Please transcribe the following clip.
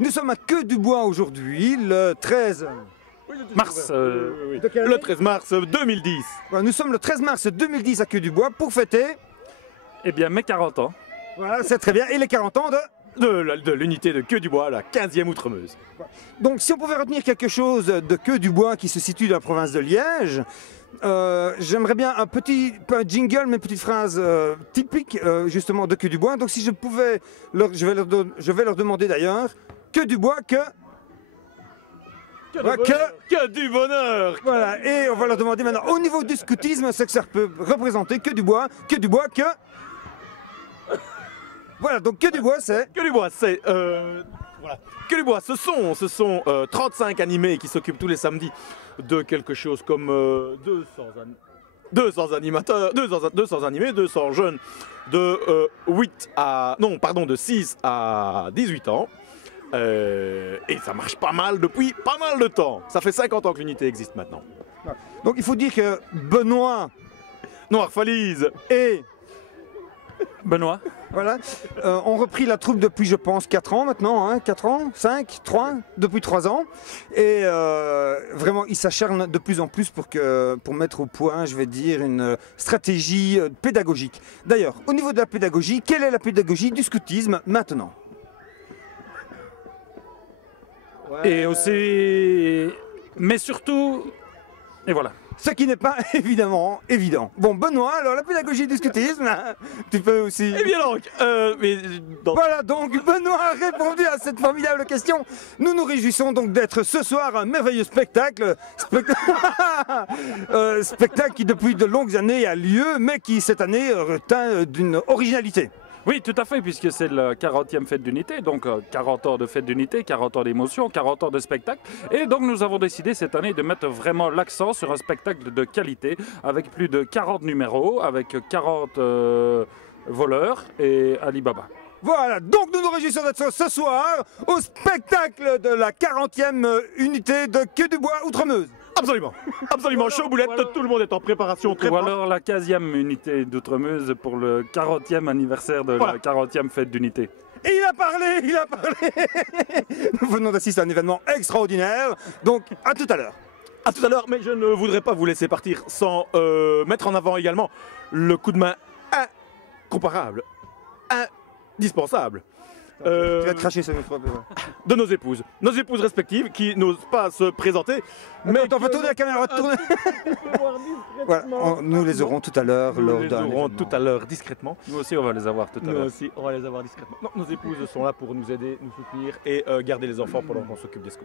Nous sommes à Queue-du-Bois aujourd'hui, le 13 mars, le 13 mars 2010. Voilà, nous sommes le 13 mars 2010 à Queue-du-Bois pour fêter... Eh bien, mes 40 ans. Voilà, c'est très bien. Et les 40 ans De l'unité de Queue-du-Bois, la 15e Outremeuse. Donc si on pouvait retenir quelque chose de Queue-du-Bois qui se situe dans la province de Liège, j'aimerais bien un petit, pas un jingle, mais une petite phrase typique justement de Queue-du-Bois. Donc si je pouvais, je vais leur demander d'ailleurs, Queue-du-Bois Que du bonheur. Voilà, et on va leur demander maintenant, au niveau du scoutisme, ce que ça peut représenter, Queue-du-Bois, Voilà, donc Queue-du-Bois, c'est... Queue-du-Bois, c'est... Voilà. Queue-du-Bois, ce sont 35 animés qui s'occupent tous les samedis de quelque chose comme 200 animateurs, 200 animés, 200 jeunes de 6 à 18 ans. Et ça marche pas mal depuis pas mal de temps. Ça fait 50 ans que l'unité existe maintenant. Donc il faut dire que Benoît Noirfalise et... Benoît. Voilà, ont repris la troupe depuis, je pense, 4 ans maintenant, hein, 4 ans, 5, 3, depuis 3 ans. Et vraiment, ils s'acharnent de plus en plus pour mettre au point, je vais dire, une stratégie pédagogique. D'ailleurs, au niveau de la pédagogie, quelle est la pédagogie du scoutisme maintenant? Et aussi... Mais surtout... Et voilà. Ce qui n'est pas évidemment évident. Bon, Benoît, alors la pédagogie du scoutisme, tu peux aussi... Eh bien donc, Voilà, donc Benoît a répondu à cette formidable question. Nous nous réjouissons donc d'être ce soir un merveilleux spectacle. Spectacle qui depuis de longues années a lieu, mais qui cette année retint d'une originalité. Oui, tout à fait, puisque c'est la 40e fête d'unité, donc 40 ans de fête d'unité, 40 ans d'émotion, 40 ans de spectacle. Et donc nous avons décidé cette année de mettre vraiment l'accent sur un spectacle de qualité, avec plus de 40 numéros, avec 40 voleurs et Alibaba. Voilà, donc nous nous réjouissons d'être ce soir au spectacle de la 40e unité de Queue-du-Bois Outremeuse. Absolument, absolument, chaud boulette, tout le monde est en préparation très proche. Ou alors la 15e unité d'Outremeuse pour le 40e anniversaire de la 40e fête d'unité. Et il a parlé Nous venons d'assister à un événement extraordinaire, donc à tout à l'heure. À tout à l'heure, mais je ne voudrais pas vous laisser partir sans mettre en avant également le coup de main incomparable, indispensable. Tu vas te cracher ce micro. De nos épouses respectives qui n'osent pas se présenter. Mais on va tourner la caméra, tourner. Voilà, nous les aurons tout à l'heure. Nous les aurons tout à l'heure discrètement. Nous aussi on va les avoir tout à l'heure. Nous aussi on va les avoir discrètement. Non, nos épouses sont là pour nous aider, nous soutenir et garder les enfants pendant qu'on s'occupe des scouts.